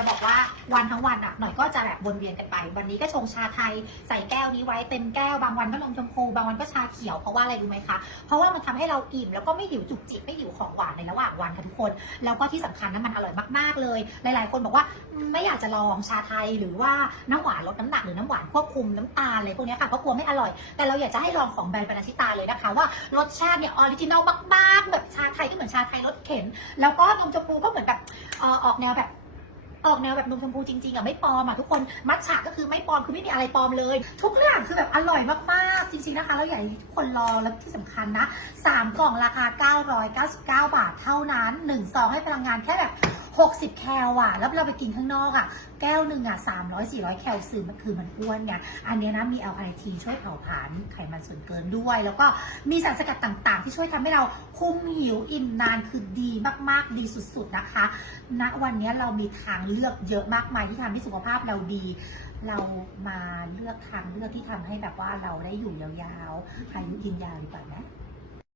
จะบอกว่าวันทั้งวันอะหน่อยก็จะแบบวนเวียนกันไป วันนี้ก็ชงชาไทยใส่แก้วนี้ไว้เต็มแก้วบางวันก็นมชมพูบางวันก็ชาเขียวเพราะว่าอะไรรู้ไหมคะเพราะว่ามันทำให้เราอิ่มแล้วก็ไม่หิวจุกจิกไม่หิวของหวานในระหว่างวันค่ะทุกคน แล้วก็ที่สำคัญนะมันอร่อยมากๆเลย หลายๆ คนบอกว่าไม่อยากจะลองชาไทยหรือว่าน้ำหวานลดน้ำหนักหรือน้ำหวานควบคุมน้ำตาลอะไรพวกนี้ค่ะเพราะกลัวไม่อร่อย แต่เราอยากจะให้ลองของแบรนด์ปานาชิตาเลยนะคะ ว่ารสชาติเนี่ยออริจินอลมากๆ แบบชาไทยก็เหมือนชาไทยรสเข็น แล้วก็นมชมพูก็เหมือนแบบออกแนวแบบ ออกแนวแบบนมชมพูจริงๆอะไม่ปลอมอะทุกคนมัทฉะก็คือไม่ปลอมคือไม่มีอะไรปลอมเลย ทุกอย่างคือแบบอร่อยมากๆจริงๆนะคะแล้วอยากให้ทุกคนรอแล้วที่สำคัญนะสามกล่องราคา 999 บาทเท่านั้น1ซองให้พลังงานแค่แบบ 60 แคลอะ แล้วเราไปกินข้างนอกอะ แก้วหนึ่งอะ 300 400 แคลซึ่งมันคือมันอ้วนไงอันเนี้ยนะมี LIT ช่วยเผาผลาญไขมันส่วนเกินด้วย แล้วก็มีสารสกัดต่างๆ ที่ช่วยทำให้เราคุมหิวอิ่มนานคือดีมากๆ ดีสุดๆนะคะณวันนี้เรามีทางเลือกเยอะมากมายที่ทำให้สุขภาพเราดี เรามาเลือกทางเลือกที่ทำให้แบบว่าเราได้อยู่ยาวๆอายุยืนยาวดีกว่านะ